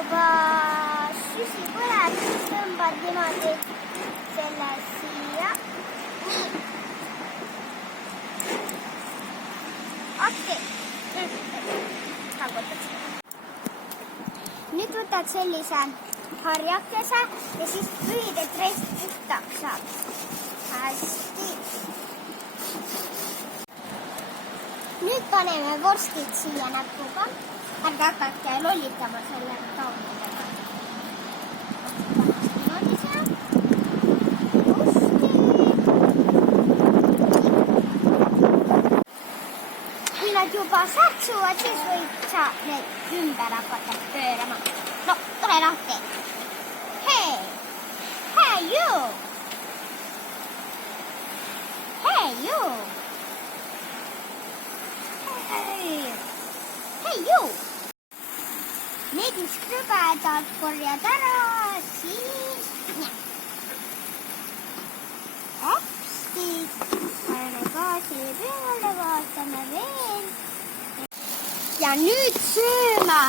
juba süsi põleb, siis tõmbad niimoodi selle siia. Nii. Okei. Nüüd võtad sellise harjakese ja siis püüd, et rest puhtaks saab. Hästi. Nüüd paneme vorstid siia näpuga. Ärge hakake lollitama selle taunidega. Niimoodi see. Kui nad juba särtsuvad, siis võib sa need ümber hakata pöörama. No, tule lahti. Hei! Hei, you! Hei, you! Hei, you! Need, mis krübedad korjad ära, siis nii. Hopsti! Paneme gaasi peale, vaatame veel. Ja nüüd sööma!